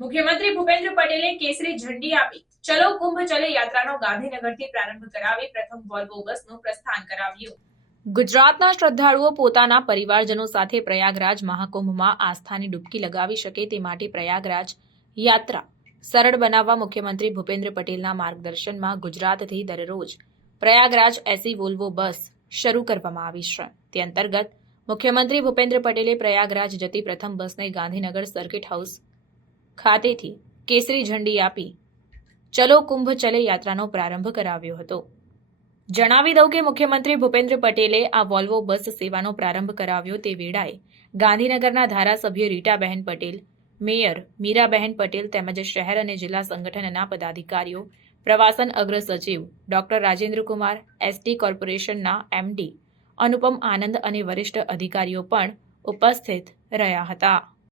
મુખ્યમંત્રી ભૂપેન્દ્ર પટેલે કેસરી ઝંડી આપી. ચલો કુંભ ચલે યાત્રાનો ગાંધીનગરથી પ્રારંભ કરાવી પ્રથમ વોલ્વો બસનું પ્રસ્થાન કરાવ્યું. ગુજરાતના શ્રદ્ધાળુઓ પોતાના પરિવારજનો સાથે પ્રયાગરાજ મહાકુંભમાં આસ્થાની ડૂબકી લગાવી શકે તે માટે પ્રયાગરાજ યાત્રા સરળ બનાવવા મુખ્યમંત્રી ભૂપેન્દ્ર પટેલના માર્ગદર્શનમાં ગુજરાતથી દરરોજ પ્રયાગરાજ એસી વોલ્વો બસ શરૂ કરવામાં આવી છે. તે અંતર્ગત મુખ્યમંત્રી ભૂપેન્દ્ર પટેલે પ્રયાગરાજ જતી પ્રથમ બસને ગાંધીનગર સર્કિટ હાઉસ ખાતેથી કેસરી ઝંડી આપી ચલો કુંભ ચલે યાત્રાનો પ્રારંભ કરાવ્યો હતો. જણાવી દઉં કે મુખ્યમંત્રી ભૂપેન્દ્ર પટેલે આ વોલ્વો બસ સેવાનો પ્રારંભ કરાવ્યો તે વેળાએ ગાંધીનગરના ધારાસભ્ય રીટાબહેન પટેલ, મેયર મીરાબહેન પટેલ તેમજ શહેર અને જિલ્લા સંગઠનના પદાધિકારીઓ, પ્રવાસન અગ્ર સચિવ ડોક્ટર રાજેન્દ્રકુમાર એસટી કોર્પોરેશનના એમડી અનુપમ આનંદ અને વરિષ્ઠ અધિકારીઓ પણ ઉપસ્થિત રહ્યા હતા.